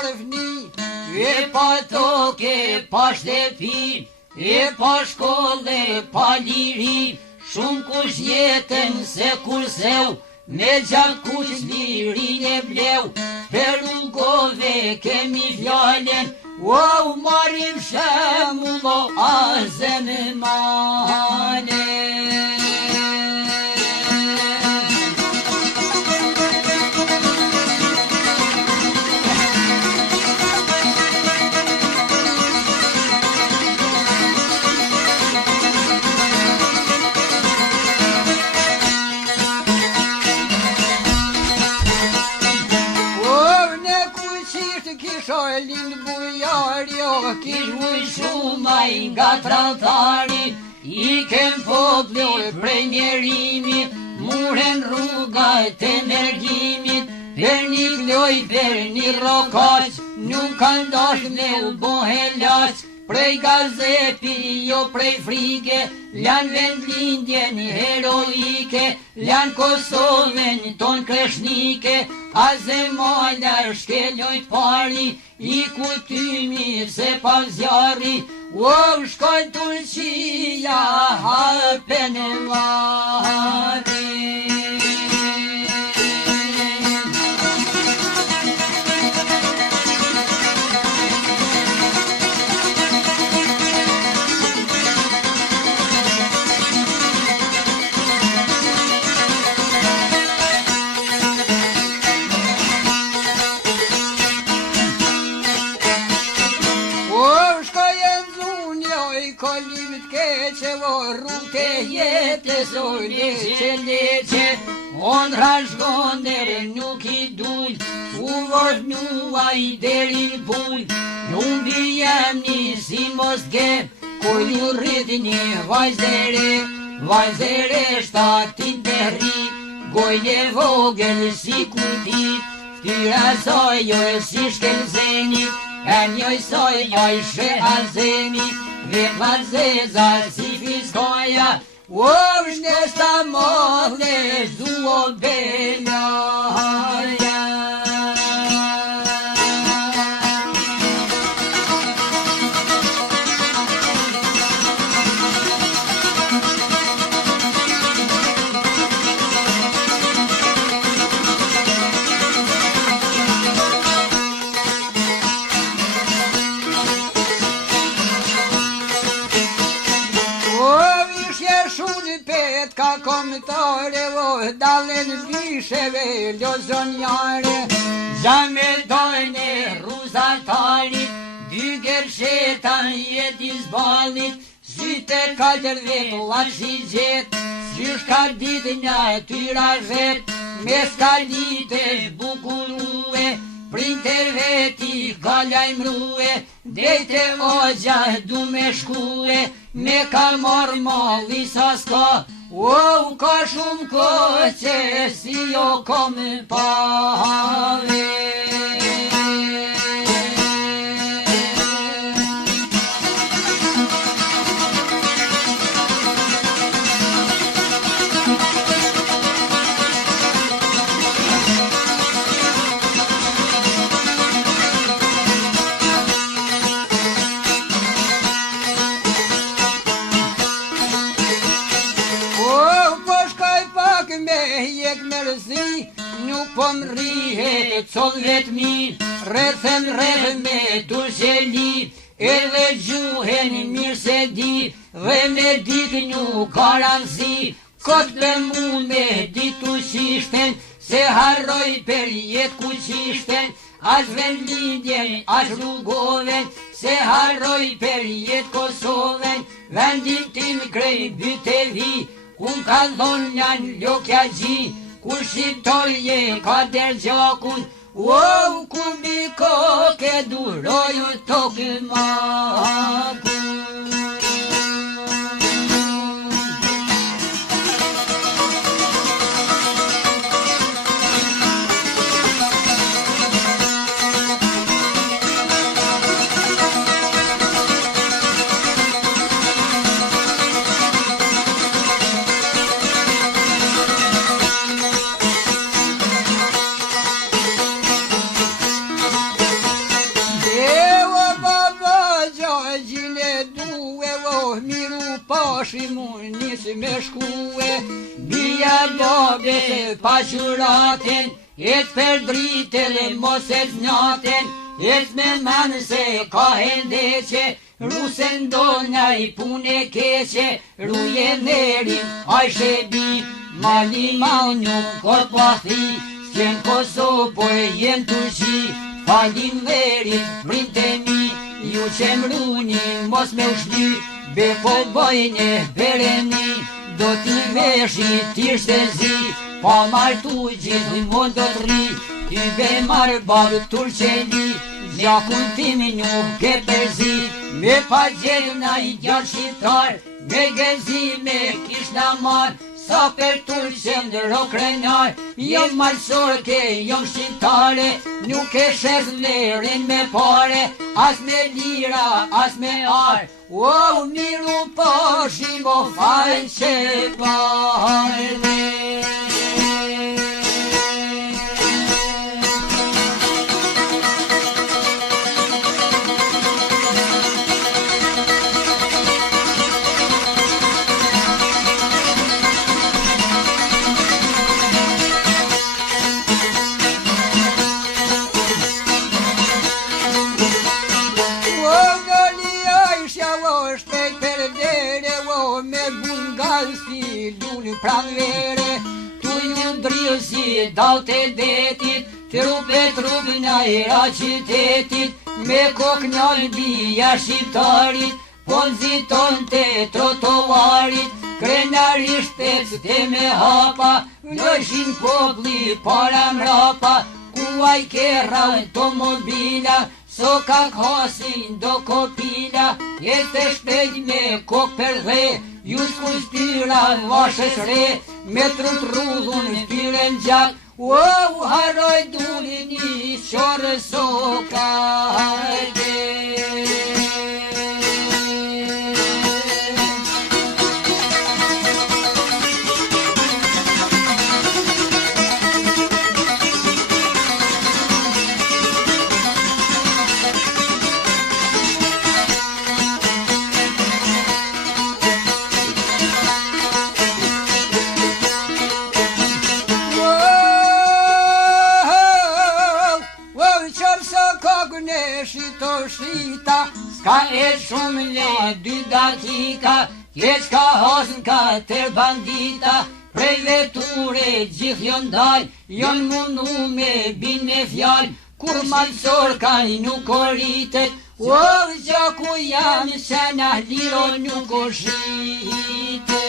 morë fni, e pa toke, pa shtëpi, e pa shkolle, pa liri, shumë kush jetën se kur seu, me gjatë kush lirin e bleu, për rrugove kemi fjallën, wow, marim shemullo azem mane. Lind bujarjo, kish vuj shumaj nga tratari, i kem popli prej njerimit, muren rrugat e mergjimit, per një kloj, per një rokaq, nuk kanë dash me u bohe laq, prej gazepi, jo prej frike, lan vendlindjen heroike, lan Kosovën ton kreshnike, a zemala shkelojt pari, i kutymi se pa zjarri, o shkoj Turqia hapen e vari. Rrute jetës o leqe, on rashgonder nuk i dull, u vërnua i derin pull, nuk vijemni si mos ge, kur ju rritni vajzere shtatin berri, goje vogel si kutit, tyra soj jo si shkelzeni, e njoj soj jo ishe azemi, Vekla zeza si fiskoja, o vshnesta mohle zuo belja. Ka komitare o dalen visheve lozonjare, zame dojne ruzatari, dyger shetan jetis balit, syte katër vet laksi gjet, sysh ka ditë një tyra zhet, me skalite bukurue, printer veti ka lajmrue, dejte vogja du me shkue, me ka mor malli sa s'ka, o ka shumë kohë që si jo kom pave. Nuk po mrihet col vetmi, rrethen me tusheli, edhe gjuhen mirë se di, dhe me ditë nuk ka randsi, kot për mu me ditu qishten, se harroj për jet ku qishten, as vendlindjen, as rrugoven, se harroj për jet Kosovën, vendin tim krej bytevi, kun ka dhon njan lokja gji, kur shqiptarje ka dergjakun, wow, kur biko ke duroju tokë makun. pashi mu nisë me shkue, bia dobe se pa quraten, et për drite dhe mos e t'njaten, et me manë se ka hendeqe, rusen do njaj pune keqe, ruje nerin a i shebi, mali ma një kor pathi, s'jen Kosovë por jen Turqi, falim verit printe mi, ju që mruni mos me ushly, be po bojnë bereni, do t'i veshi t'i shtezi, pa martu gjithë mund do t'ri, t'i be marë balë Turqeni, gjakun timi nuk e përzi, me pa gjelë na i gjallë shqiptar, me gezi me kishna marë, sa për Turqen dhe rokrenar, jom malsorke, jom shqiptare, nuk e shes lerin me pare, as me lira, as me ar, o miru po shimo fajn që parle. Si lunë pranvere, tu një drilë si dal të detit, trup në era qytetit, me kok njallë bia shqiptarit, po nëziton të trotovarit, krenarisht të me hapa, lëshin popli para mrapa, ku aj kera automobila, so ka khasin do kopila, jetë shpejt me kok për dhe, ju s'ku shtyra vashës re, me trut rudhun shtyren gjak, u haroj dulin i qorë so kajde. Shita, s'ka e shumë le 2 dakika, keq ka hasën ka tër bandita, prej veture gjithë jon dal, jon mundu me bin me fjall, kur malsor ka nuk oritet, o gjaku jam se na liro nuk o shite.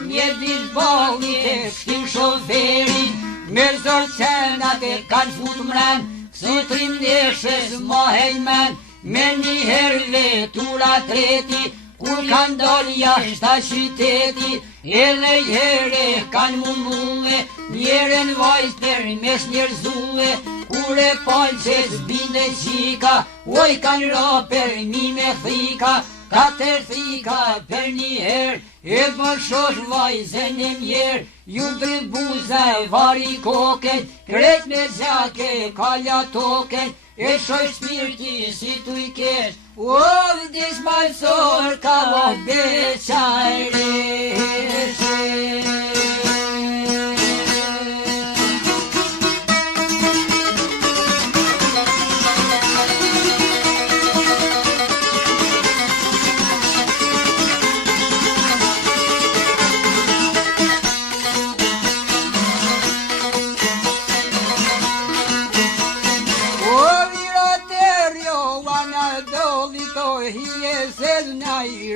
Mjedit balit e shtim shoferin, me zor qenat e kanë fut mren, kësë trimdeshes ma hejmen, me një herë vetura treti, kur kanë dal jashta qyteti, edhe jere kanë mundume, njeren vajz për mes njerëzuve, kur e palë që zbinde qika, oj kanë ra për mi me thika, katër thika për një herë, e për shosh vajzen e mjerë, ju drit buza e vari koket, kret me gjake kalja toket, e shosh shpirti si tu i kesh, o vdis malsor ka o beqare.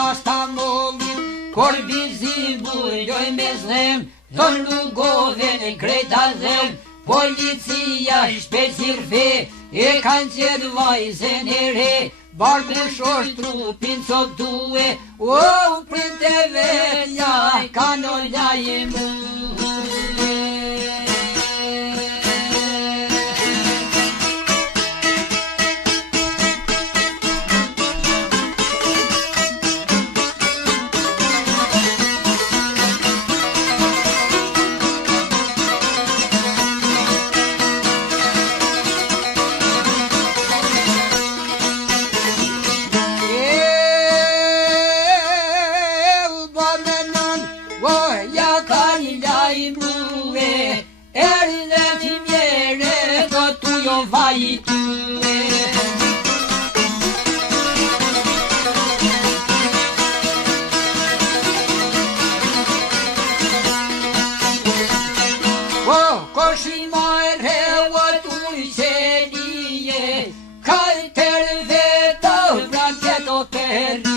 Rasta mollit, kor vizim burjoj me zem, thon lugove në krejta zem, policia shpejt zirve, e kanë qed vajzen e re, barku shoshtru pin so due, o printe vetja, kanolja i muhe. Vai tue. O koshimare o tui selie, kalter veta vraket o terie.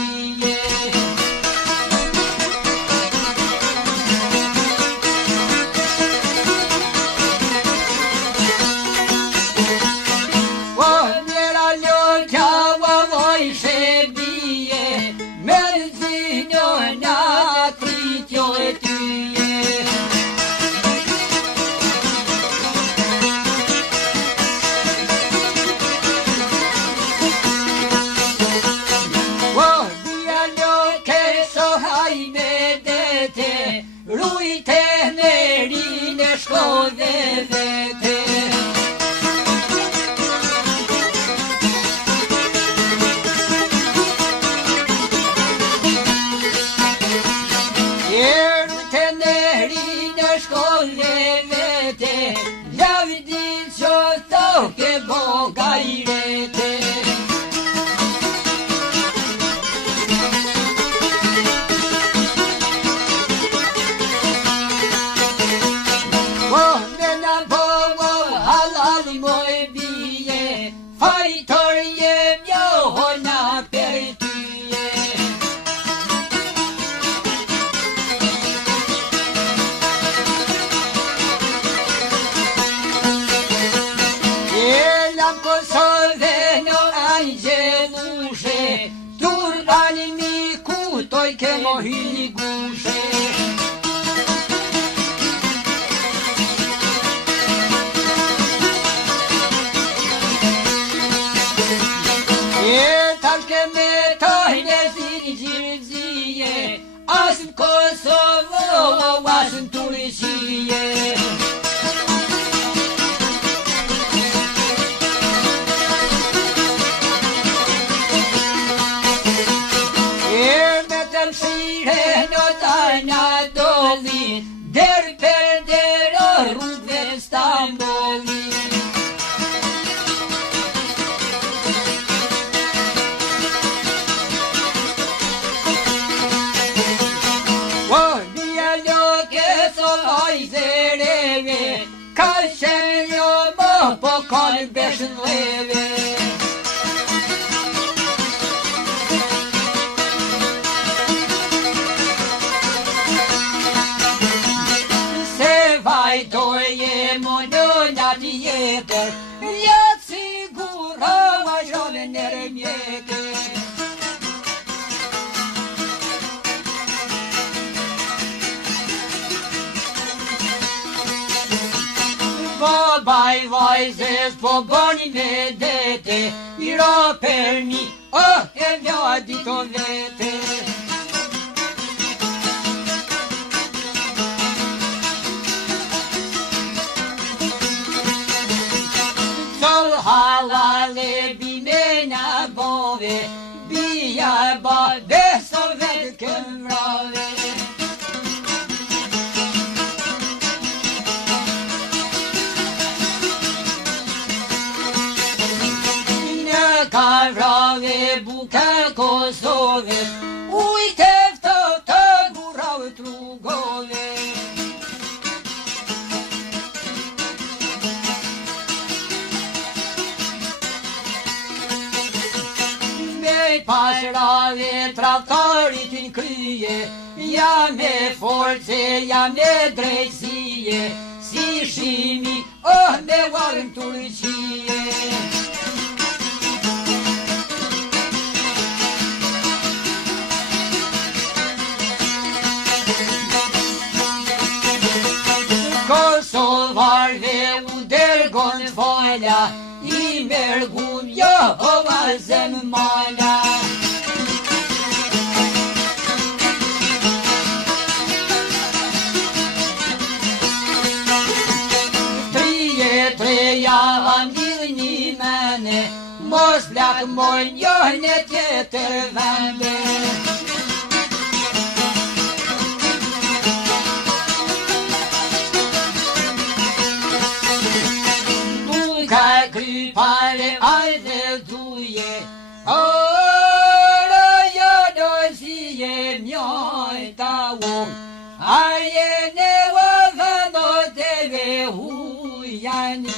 Che mohi gushe e tal che me tohne zirzie asn Kosovo asn Turqie Der per der rrugëve Stambolli. O djalë që soloj zereve, ka shenjo më po kal beshën leve. Doje monona tjetër, ljatë sigura vazhdojnë në rëmjetër. Babaj vajzës po boni me dete, i ra për mi, e vja dito vete. Halale bimena bove, bia ba besovet këmrave. Në kavrave buka Kosove, ujte të gurave trugove. Pasrave traktorit në krye, ja me force, ja me drejtësie, si shimi, me varën Turqie. mergon t'fala, I mergun Jehova zem mala. Treja andilni mene, mos plak moj njëhne tjetër vende. Duka krypare ajde duje, ora jo dosije mjojta u, aje ne vëvëndo teve hu. Yani